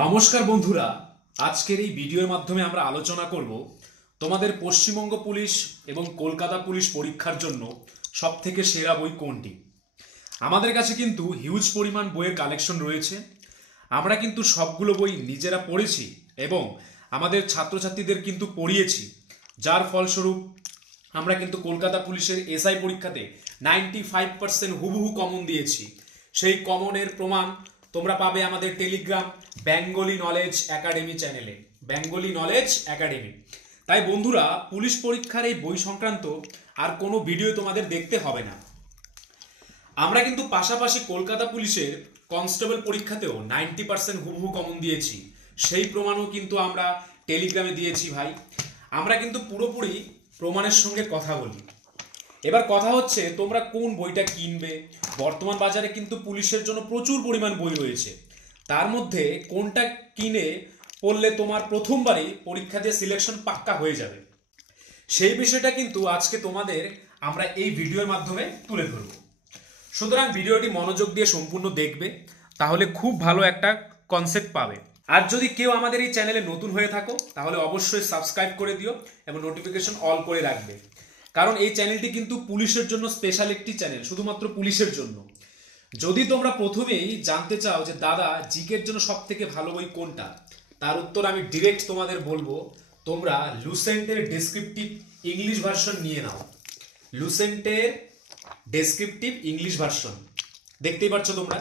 নমস্কার বন্ধুরা, আজকের এই ভিডিওর মাধ্যমে আমরা আলোচনা করব তোমাদের পশ্চিমবঙ্গ পুলিশ এবং কলকাতা পুলিশ পরীক্ষার জন্য সবথেকে সেরা বই কোনটি। আমাদের কাছে কিন্তু হিউজ পরিমাণ বইয়ের কালেকশন রয়েছে। আমরা কিন্তু সবগুলো বই নিজেরা পড়েছি এবং আমাদের ছাত্রছাত্রীদের কিন্তু পড়িয়েছি, যার ফলস্বরূপ আমরা কিন্তু কলকাতা পুলিশের এসআই পরীক্ষাতে 95% হুবহু কমন দিয়েছি। সেই কমনের প্রমাণ তোমরা পাবে আমাদের টেলিগ্রাম বেঙ্গলি নলেজ একাডেমি চ্যানেলে, বেঙ্গলি নলেজ একাডেমি। তাই বন্ধুরা, পুলিশ পরীক্ষার এই বই সংক্রান্ত আর কোনো ভিডিও তোমাদের দেখতে হবে না। আমরা কিন্তু পাশাপাশি কলকাতা পুলিশের কনস্টেবল পরীক্ষাতেও 90% হুবহু কমন দিয়েছি, সেই প্রমাণও কিন্তু আমরা টেলিগ্রামে দিয়েছি ভাই। আমরা কিন্তু পুরোপুরি প্রমাণের সঙ্গে কথা বলি। এবার কথা হচ্ছে, তোমরা কোন বইটা কিনবে। বর্তমান বাজারে কিন্তু পুলিশের জন্য প্রচুর পরিমাণ বই রয়েছে, তার মধ্যে কোনটা কিনে পড়লে তোমার প্রথমবারই পরীক্ষা দিয়ে সিলেকশন পাক্কা হয়ে যাবে, সেই বিষয়টা কিন্তু আজকে তোমাদের আমরা এই ভিডিওর মাধ্যমে তুলে ধরব। সুতরাং ভিডিওটি মনোযোগ দিয়ে সম্পূর্ণ দেখবে, তাহলে খুব ভালো একটা কনসেপ্ট পাবে। আর যদি কেউ আমাদের এই চ্যানেলে নতুন হয়ে থাকো, তাহলে অবশ্যই সাবস্ক্রাইব করে দিও এবং নোটিফিকেশন অল করে রাখবে, কারণ এই চ্যানেলটি কিন্তু পুলিশের জন্য স্পেশাল একটি চ্যানেল, শুধুমাত্র পুলিশের জন্য। যদি তোমরা প্রথমেই জানতে চাও যে দাদা জিকের জন্য সব থেকে ভালো বই কোনটা, তার উত্তর আমি ডিরেক্ট তোমাদের বলবো, তোমরা লুসেন্টের ডেসক্রিপটিভ ইংলিশ ভার্সন নিয়ে নাও। লুসেন্টের ডেসক্রিপটিভ ইংলিশ ভার্সন দেখতেই পাচ্ছ তোমরা,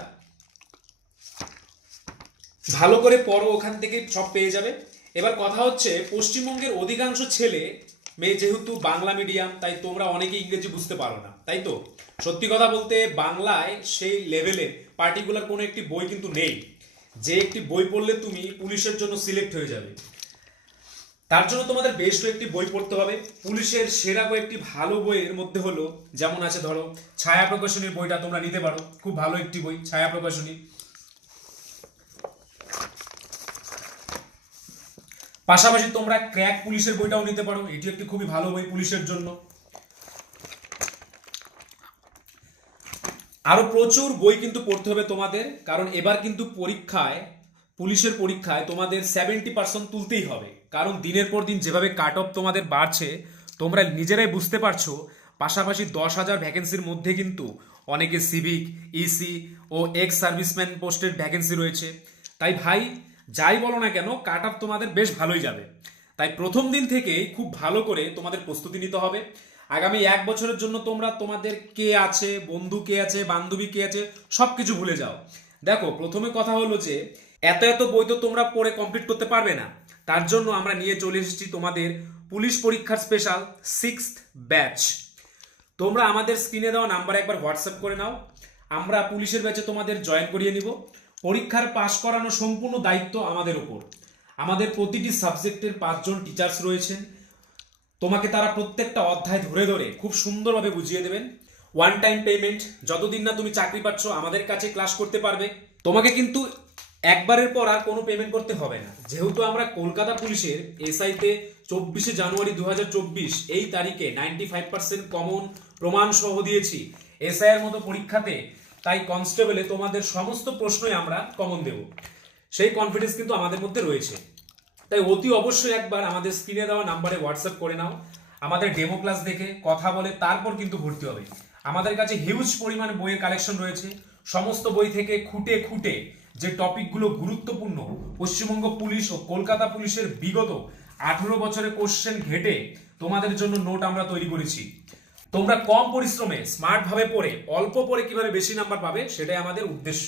ভালো করে পড়ো, ওখান থেকে সব পেয়ে যাবে। এবার কথা হচ্ছে, পশ্চিমবঙ্গের অধিকাংশ ছেলে মেয়ে যেহেতু বাংলা মিডিয়াম, তাই তোমরা অনেকে ইংরেজি বুঝতে পারো না, তাই তো। সত্যি কথা বলতে বাংলায় সেই লেভেলে পার্টিকুলার কোনো একটি বই কিন্তু নেই যে একটি বই পড়লে তুমি পুলিশের জন্য সিলেক্ট হয়ে যাবে। তার জন্য তোমাদের বেশ কয়েকটি বই পড়তে হবে। পুলিশের সেরা কয়েকটি ভালো বইয়ের মধ্যে হলো, যেমন আছে ধরো ছায়া প্রকাশনীর বইটা তোমরা নিতে পারো, খুব ভালো একটি বই ছায়া প্রকাশনী। পাশাপাশি তোমরা ক্র্যাক পুলিশের বইটাও নিতে পারো, এটি একটি খুবই ভালো বই পুলিশের জন্য। আরো প্রচুর বই কিন্তু পড়তে হবে তোমাদের, কারণ এবার কিন্তু পুলিশের পরীক্ষায় তোমাদের 70% তুলতেই হবে, কারণ দিনের পর দিন যেভাবে কাট অফ তোমাদের বাড়ছে তোমরা নিজেরাই বুঝতে পারছো। পাশাপাশি 10,000 ভ্যাকেন্সির মধ্যে কিন্তু অনেকে সিভিক, ইসি ও এক্স সার্ভিসম্যান পোস্টের ভ্যাকেন্সি রয়েছে। তাই ভাই যাই বলো না কেন, কাট অফ তোমাদের বেশ ভালোই যাবে। তাই প্রথম দিন থেকেই খুব ভালো করে তোমাদের প্রস্তুতি নিতে হবে। আগামী 1 বছরের জন্য তোমরা তোমাদের কে আছে, বন্ধু কে আছে, বান্ধবী কে আছে, সবকিছু ভুলে যাও। দেখো, প্রথমে কথা হলো যে এত এত বই তো তোমরা পড়ে কমপ্লিট করতে পারবে না। তার জন্য আমরা নিয়ে চলে এসেছি তোমাদের পুলিশ পরীক্ষার স্পেশাল 6th ব্যাচ। তোমরা আমাদের স্ক্রিনে দেওয়া নাম্বারে একবার হোয়াটসঅ্যাপ করে নাও, আমরা পুলিশের ব্যাচে তোমাদের জয়েন করিয়ে নিব। পরীক্ষার পাশ করানো সম্পূর্ণ দায়িত্ব আমাদের উপর। আমাদের প্রতিটি সাবজেক্টের 5 জন টিচার্স রয়েছেন, তোমাকে তারা প্রত্যেকটা অধ্যায় ধরে ধরে খুব সুন্দরভাবে বুঝিয়ে দেবেন। ওয়ান টাইম পেমেন্ট, যতদিন না তুমি চাকরি পাচ্ছ আমাদের কাছে ক্লাস করতে পারবে। তোমাকে কিন্তু একবারের পর আর কোনো পেমেন্ট করতে হবে না, যেহেতু আমরা কলকাতা পুলিশের এসআইতে 24 জানুয়ারি 2024 এই তারিখে 95% কমন প্রমাণ সহ দিয়েছি এসআই এর মতো পরীক্ষাতে। তাই কনস্টেবলে তোমাদের সমস্ত প্রশ্নই আমরা কমন দেব, সেই কনফিডেন্স কিন্তু আমাদের মধ্যে রয়েছে। তাই অতি অবশ্যই একবার আমাদের স্ক্রিনে দেওয়া নাম্বারে হোয়াটসঅ্যাপ করে নাও, আমাদের ডেমো ক্লাস দেখে কথা বলে তারপর কিন্তু ভর্তি হবে। আমাদের কাছে হিউজ পরিমাণে বইয়ের কালেকশন রয়েছে, সমস্ত বই থেকে খুঁটে খুঁটে যে টপিকগুলো গুরুত্বপূর্ণ পশ্চিমবঙ্গ পুলিশ ও কলকাতা পুলিশের বিগত 18 বছরের কোশ্চেন ঘেটে তোমাদের জন্য নোট আমরা তৈরি করেছি। তোমরা কম পরিশ্রমে স্মার্ট ভাবে পড়ে অল্প পড়ে কিভাবে বেশি নাম্বার পাবে, সেটাই আমাদের উদ্দেশ্য।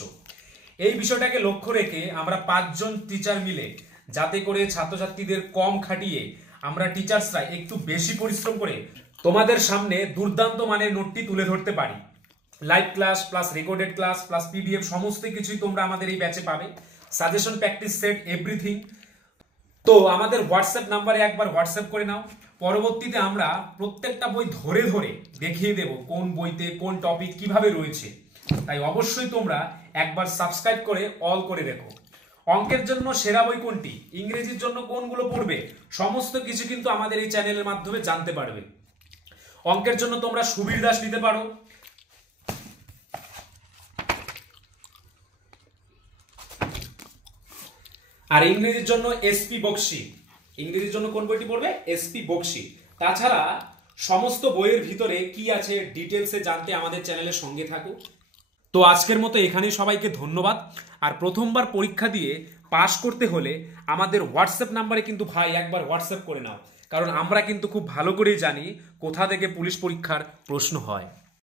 এই বিষয়টাকে লক্ষ্য রেখে আমরা 5 জন টিচার মিলে, যাতে করে ছাত্রছাত্রীদের কম খাটিয়ে আমরা টিচার্সরা একটু বেশি পরিশ্রম করে তোমাদের সামনে দুর্দান্ত মানের নোটটি তুলে ধরতে পারি। Live class plus recorded class plus PDF সমস্ত কিছুই তোমরা আমাদের এই ব্যাচে পাবে, সাজেশন, প্র্যাকটিস সেট, এভরিথিং। তো আমাদের হোয়াটসঅ্যাপ নাম্বারে একবার হোয়াটসঅ্যাপ করে নাও। পরবর্তীতে আমরা প্রত্যেকটা বই ধরে ধরে দেখিয়ে দেব কোন বইতে কোন টপিক কিভাবে রয়েছে। তাই অবশ্যই তোমরা একবার সাবস্ক্রাইব করে অল করে রেখো। অঙ্কের জন্য সেরা বই কোনটি, ইংরেজির জন্য কোনগুলো পড়বে, সমস্ত কিছু কিন্তু আমাদের এই চ্যানেলের মাধ্যমে জানতে পারবে। অঙ্কের জন্য তোমরা সুবীর দাস নিতে পারো, আর ইংরেজির জন্য এসপি বক্সি। ইংরেজির জন্য কোন বইটি পড়বে? এসপি বক্সি। তাছাড়া সমস্ত বইয়ের ভিতরে কি আছে ডিটেলসে জানতে আমাদের চ্যানেলের সঙ্গে থাকুক। তো আজকের মতো এখানেই সবাইকে ধন্যবাদ। আর প্রথমবার পরীক্ষা দিয়ে পাশ করতে হলে আমাদের হোয়াটসঅ্যাপ নাম্বারে কিন্তু ভাই একবার হোয়াটসঅ্যাপ করে নাও, কারণ আমরা কিন্তু খুব ভালো করেই জানি কোথা থেকে পুলিশ পরীক্ষার প্রশ্ন হয়।